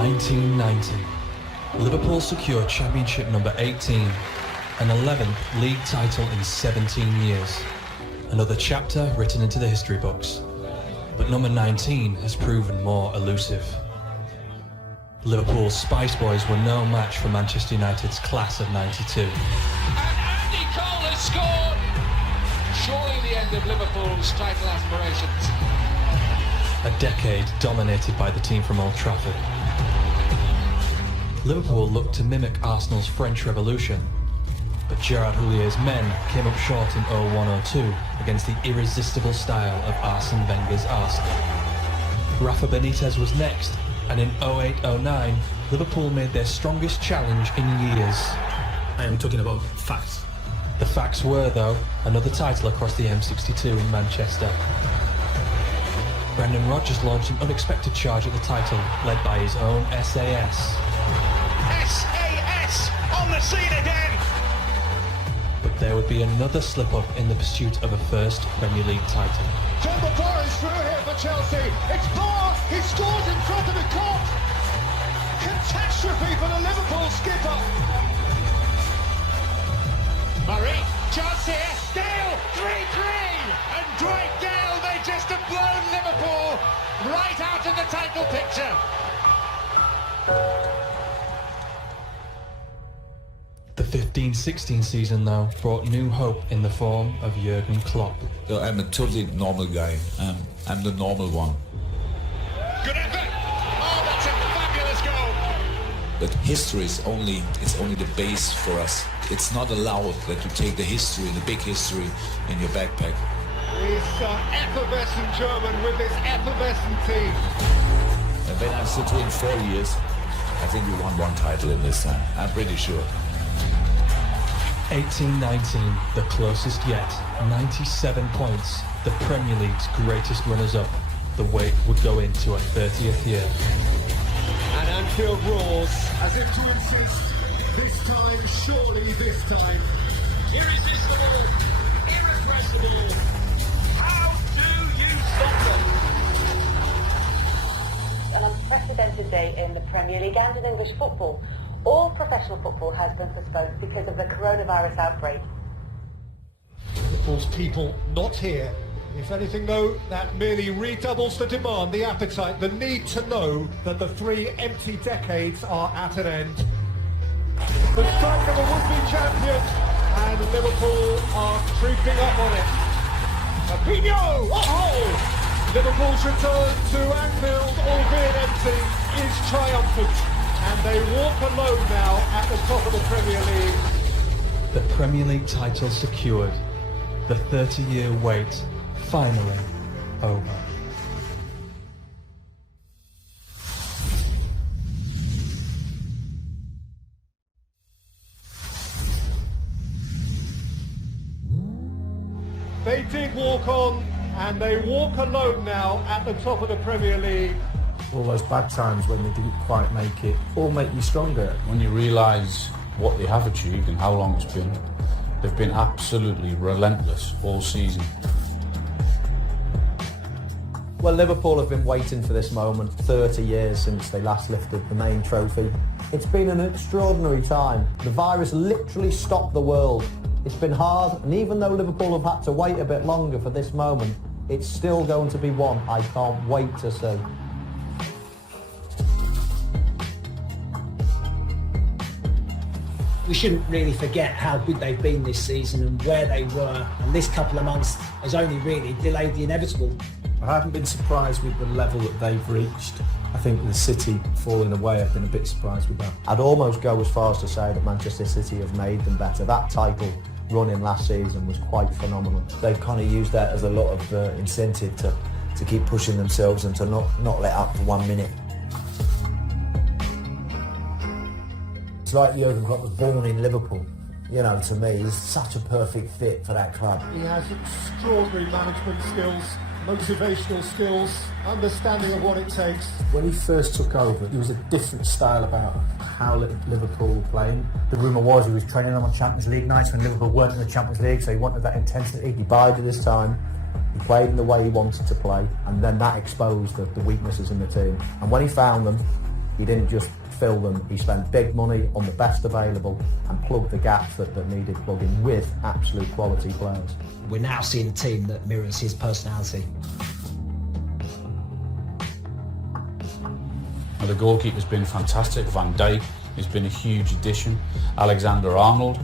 1990. Liverpool secured championship number 18, an 11th league title in 17 years. Another chapter written into the history books. But number 19 has proven more elusive. Liverpool's Spice Boys were no match for Manchester United's class of 92. And Andy Cole has scored! Surely the end of Liverpool's title aspirations. A decade dominated by the team from Old Trafford. Liverpool looked to mimic Arsenal's French Revolution, but Gerard Houlier's men came up short in 01-02 against the irresistible style of Arsene Wenger's Arsenal. Rafa Benitez was next, and in 08-09, Liverpool made their strongest challenge in years. I am talking about facts. The facts were, though, another title across the M62 in Manchester. Brendan Rodgers launched an unexpected charge at the title, led by his own SAS. SAS on the scene again! But there would be another slip-up in the pursuit of a first Premier League title. John McGuire is through here for Chelsea. It's Barr. He scores in front of the court. Catastrophe for the Liverpool skipper. Murray, chance here. Gale, 3-3. And Dwight Gale, they just have blown Liverpool right out of the title picture. The 15-16 season, though, brought new hope in the form of Jurgen Klopp. I'm a totally normal guy. I'm the normal one. Good effort. Oh, that's a fabulous goal. But history is only the base for us. It's not allowed that you take the history, the big history, in your backpack. He's effervescent German with this effervescent team. And when I'm sitting in 4 years, I think we won one title in this time. I'm pretty sure. 18-19, the closest yet, 97 points, the Premier League's greatest runners-up. The wait would go into a 30th year. And Anfield roars as if to insist, this time, surely this time. Irresistible, irrepressible. How do you stop them? An unprecedented day in the Premier League and in English football. All professional football has been postponed because of the coronavirus outbreak. Liverpool's people not here. If anything, though, that merely redoubles the demand, the appetite, the need to know that the 3 empty decades are at an end. The strike of a would-be champion, and Liverpool are creeping up on it. Fabinho! Oh! Liverpool's return to Anfield, albeit empty, is triumphant. And they walk alone now at the top of the Premier League. The Premier League title secured. The 30-year wait finally over. They did walk on, and they walk alone now at the top of the Premier League. All those bad times when they didn't quite make it all make you stronger. When you realise what they have achieved and how long it's been, they've been absolutely relentless all season. Well, Liverpool have been waiting for this moment 30 years since they last lifted the main trophy. It's been an extraordinary time. The virus literally stopped the world. It's been hard, and even though Liverpool have had to wait a bit longer for this moment, it's still going to be one I can't wait to see. We shouldn't really forget how good they've been this season and where they were, and this couple of months has only really delayed the inevitable. I haven't been surprised with the level that they've reached. I think the City falling away, I've been a bit surprised with that. I'd almost go as far as to say that Manchester City have made them better. That title run in last season was quite phenomenal. They've kind of used that as a lot of incentive to keep pushing themselves and to not let up for 1 minute. It's like Jurgen Klopp was born in Liverpool. You know, to me, he's such a perfect fit for that club. He has extraordinary management skills, motivational skills, understanding of what it takes. When he first took over, there was a different style about how Liverpool were playing. The rumour was he was training on Champions League nights when Liverpool weren't in the Champions League, so he wanted that intensity. He bided his time, he played in the way he wanted to play, and then that exposed the weaknesses in the team. And when he found them, He didn't just fill them, he spent big money on the best available and plugged the gaps that needed plugging with absolute quality players. We're now seeing a team that mirrors his personality. Well, the goalkeeper's been fantastic. Van Dijk has been a huge addition. Alexander-Arnold,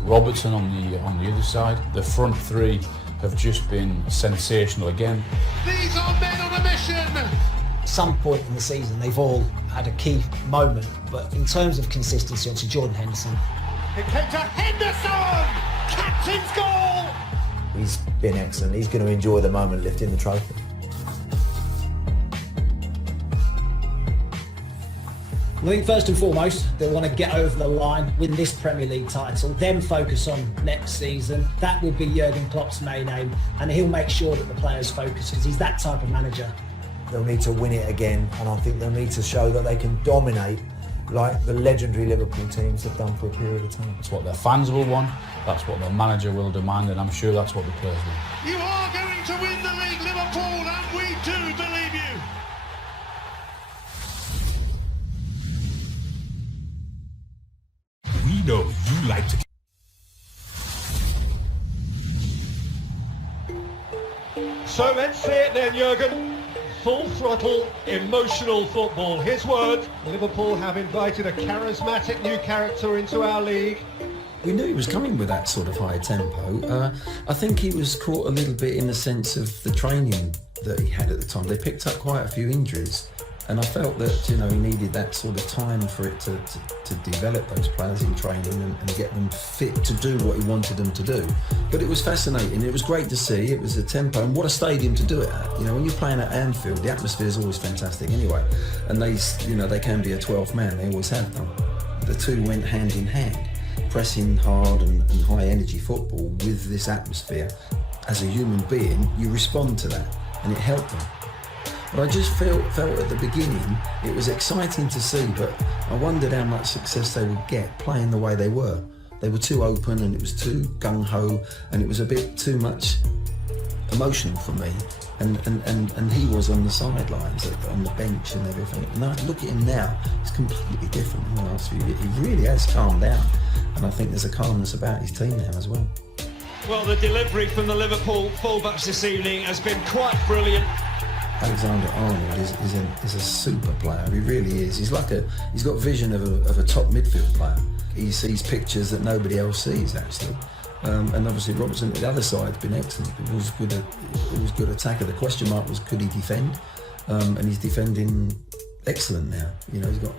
Robertson on the other side. The front three have just been sensational again. These are men on a mission. At some point in the season, they've all had a key moment, but in terms of consistency, obviously Jordan Henderson. It came to Henderson! Captain's goal! He's been excellent. He's going to enjoy the moment lifting the trophy. I think first and foremost, they want to get over the line, win this Premier League title, then focus on next season. That will be Jurgen Klopp's main aim, and he'll make sure that the players focus because he's that type of manager. They'll need to win it again, and I think they'll need to show that they can dominate like the legendary Liverpool teams have done for a period of time. That's what their fans will want, that's what their manager will demand, and I'm sure that's what the players want. You are going to win the league, Liverpool, and we do believe you. We know you like to. So let's see it then, Jurgen. Full throttle, emotional football. His word, Liverpool have invited a charismatic new character into our league. We knew he was coming with that sort of high tempo. I think he was caught a little bit in the sense of the training that he had at the time. They picked up quite a few injuries, and I felt that he needed that sort of time for it to develop those players in training and get them fit to do what he wanted them to do. But it was fascinating. It was great to see. It was a tempo, and what a stadium to do it at. When you're playing at Anfield, the atmosphere is always fantastic anyway. And they can be a 12th man. They always have done. The two went hand in hand, pressing hard and high energy football with this atmosphere. As a human being, you respond to that, and it helped them. But I just felt at the beginning it was exciting to see, but I wondered how much success they would get playing the way they were. They were too open, and it was too gung-ho, and it was a bit too much emotional for me. And he was on the sidelines, on the bench and everything. And I look at him now, he's completely different in the last few years. He really has calmed down, and I think there's a calmness about his team now as well. Well, the delivery from the Liverpool fullbacks this evening has been quite brilliant. Alexander-Arnold is a super player. He really is. He's got vision of a top midfield player. He sees pictures that nobody else sees, actually. And obviously Robertson at the other side has been excellent. He was good attacker. The question mark was, could he defend? And he's defending excellent now. He's got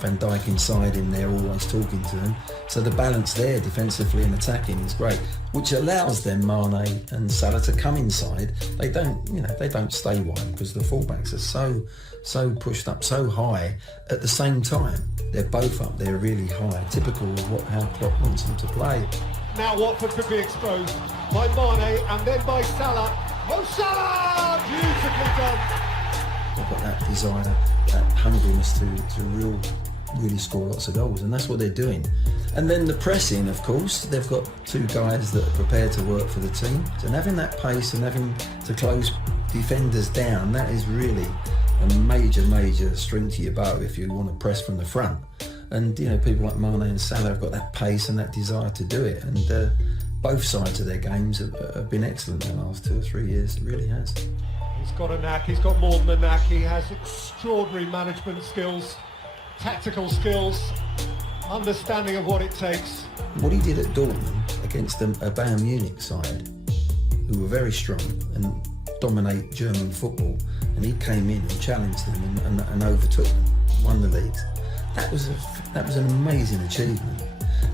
Van Dijk inside him there, always talking to him. So the balance there, defensively and attacking, is great, which allows them, Mane and Salah, to come inside. They don't stay wide because the fullbacks are so pushed up so high at the same time. They're both up there really high, typical of how Klopp wants them to play. Now Watford could be exposed by Mane and then by Salah. Oh, Salah! Beautifully done. They've got that desire, that hungriness to really score lots of goals, and that's what they're doing. And then the pressing, of course, they've got two guys that are prepared to work for the team. And having that pace and having to close defenders down, that is really a major string to your bow if you want to press from the front. And people like Mane and Salah have got that pace and that desire to do it. And both sides of their games have been excellent in the last 2 or 3 years. It really has. He's got a knack, he's got more than a knack, he has extraordinary management skills, tactical skills, understanding of what it takes. What he did at Dortmund against a Bayern Munich side, who were very strong and dominate German football, and he came in and challenged them and overtook them, won the leagues. That was an amazing achievement.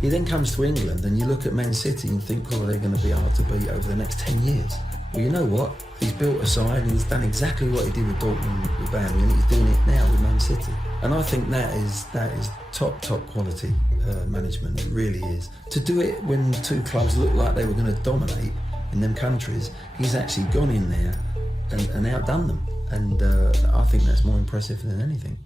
He then comes to England, and you look at Man City and think, oh, they're going to be hard to beat over the next 10 years. Well, you know what? He's built a side and he's done exactly what he did with Dortmund with Bayern Munich. He's doing it now with Man City. And I think that is top quality management. It really is. To do it when two clubs looked like they were going to dominate in them countries, he's actually gone in there and outdone them. And I think that's more impressive than anything.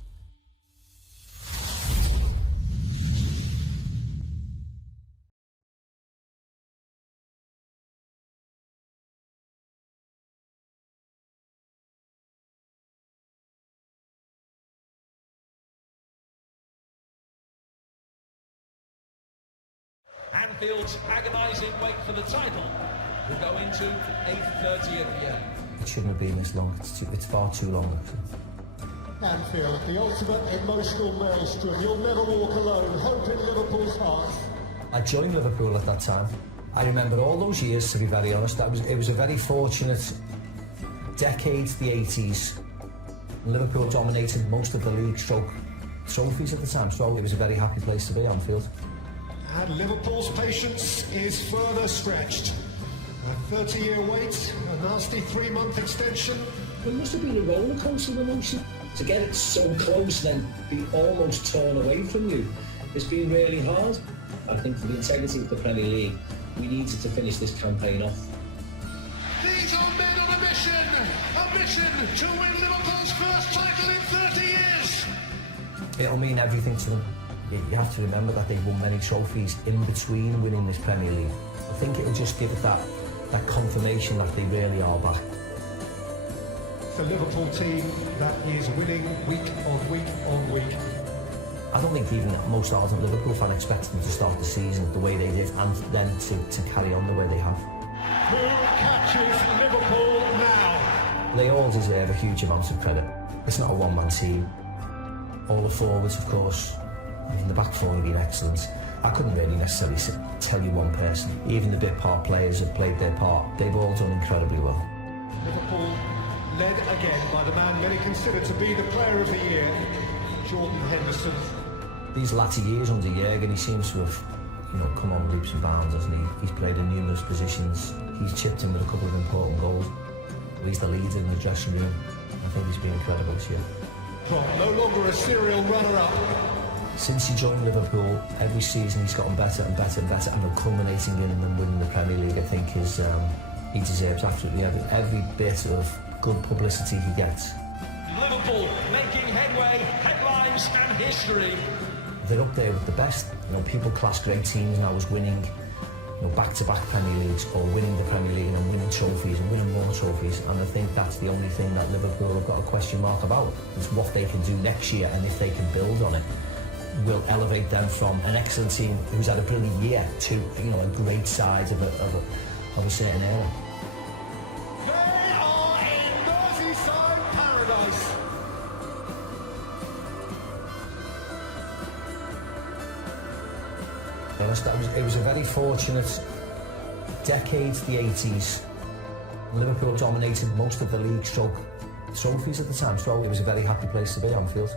Anfield's agonising wait for the title will go into 8:30 at the end. It shouldn't have been this long. It's far too long. Anfield, the ultimate emotional maelstrom. You'll never walk alone. Hope in Liverpool's heart. I joined Liverpool at that time. I remember all those years, to be very honest. It was a very fortunate decade, the 80s. Liverpool dominated most of the league trophies at the time, so it was a very happy place to be, Anfield. And Liverpool's patience is further stretched. A 30-year wait, a nasty 3-month extension. It must have been a rollercoaster of emotion. To get it so close then be almost torn away from you, it's been really hard. I think for the integrity of the Premier League, we needed to finish this campaign off. These are men on a mission to win Liverpool's first title in 30 years. It'll mean everything to them. You have to remember that they've won many trophies in between winning this Premier League. I think it'll just give it that confirmation that they really are back. The Liverpool team that is winning week on week on week. I don't think even most ardent Liverpool fan expected them to start the season the way they did and then to carry on the way they have. Who catches Liverpool now? They all deserve a huge amount of credit. It's not a one-man team. All the forwards, of course, in the back four have been excellent. I couldn't really necessarily tell you one person. Even the bit part players have played their part. They've all done incredibly well. Liverpool led again by the man many consider to be the player of the year, Jordan Henderson. These latter years under Jurgen, he seems to have, come on leaps and bounds, hasn't he? He's played in numerous positions. He's chipped in with a couple of important goals. He's the leader in the dressing room. I think he's been incredible this year. No longer a serial runner-up. Since he joined Liverpool, every season he's gotten better and better and better, and we're culminating in them winning the Premier League. I think he deserves absolutely every bit of good publicity he gets. Liverpool making headway, headlines and history. They're up there with the best. People class great teams now as winning, back-to-back Premier Leagues or winning the Premier League and winning trophies and winning more trophies. And I think that's the only thing that Liverpool have got a question mark about. Is what they can do next year, and if they can build on it, will elevate them from an excellent team who's had a brilliant year to a great side of a certain era. They are in Merseyside paradise. It was a very fortunate decade, the 80s. Liverpool dominated most of the league trophies at the time, so it was a very happy place to be, Anfield.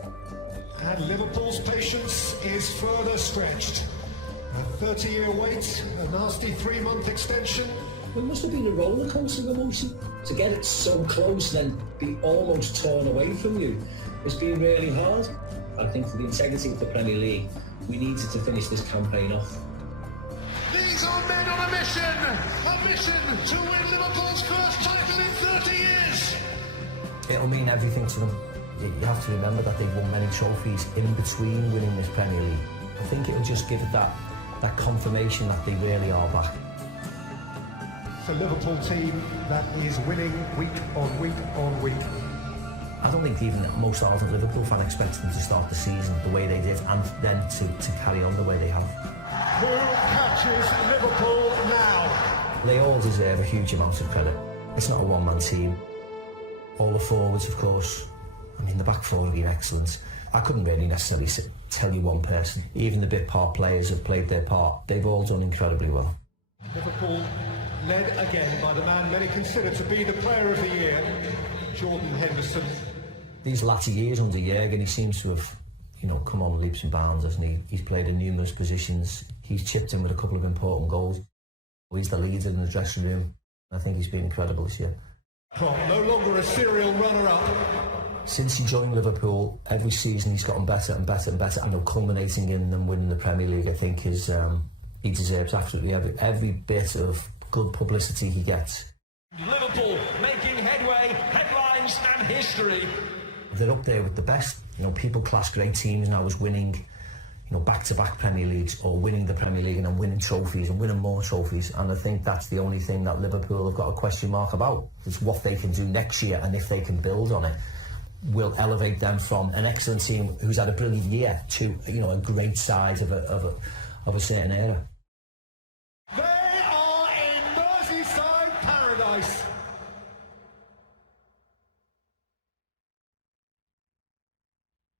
And Liverpool's patience is further stretched. A 30-year wait, a nasty 3-month extension. It must have been a rollercoaster of emotion. To get it so close then be almost torn away from you, it's been really hard. I think for the integrity of the Premier League, we needed to finish this campaign off. These are men on a mission to win Liverpool's first title in 30 years. It'll mean everything to them. You have to remember that they've won many trophies in between winning this Premier League. I think it'll just give it that confirmation that they really are back. The Liverpool team that is winning week on week on week. I don't think even most ardent Liverpool fan expected them to start the season the way they did and then to carry on the way they have. Who catches Liverpool now? They all deserve a huge amount of credit. It's not a one-man team. All the forwards, of course. The back four have been excellent. I couldn't really necessarily tell you one person. Even the bit part players have played their part. They've all done incredibly well. Liverpool led again by the man many consider to be the player of the year, Jordan Henderson. These latter years under Jurgen, he seems to have, come on leaps and bounds, hasn't he? He's played in numerous positions. He's chipped in with a couple of important goals. He's the leader in the dressing room. I think he's been incredible this year. No longer a serial runner-up. Since he joined Liverpool, every season he's gotten better and better and better, and culminating in them winning the Premier League. I think he deserves absolutely every bit of good publicity he gets. Liverpool making headway, headlines and history. They're up there with the best. People class great teams now as winning, back-to-back Premier Leagues or winning the Premier League and then winning trophies and winning more trophies. And I think that's the only thing that Liverpool have got a question mark about. It's what they can do next year, and if they can build on it, will elevate them from an excellent team who's had a brilliant year to a great side of a certain era. ice.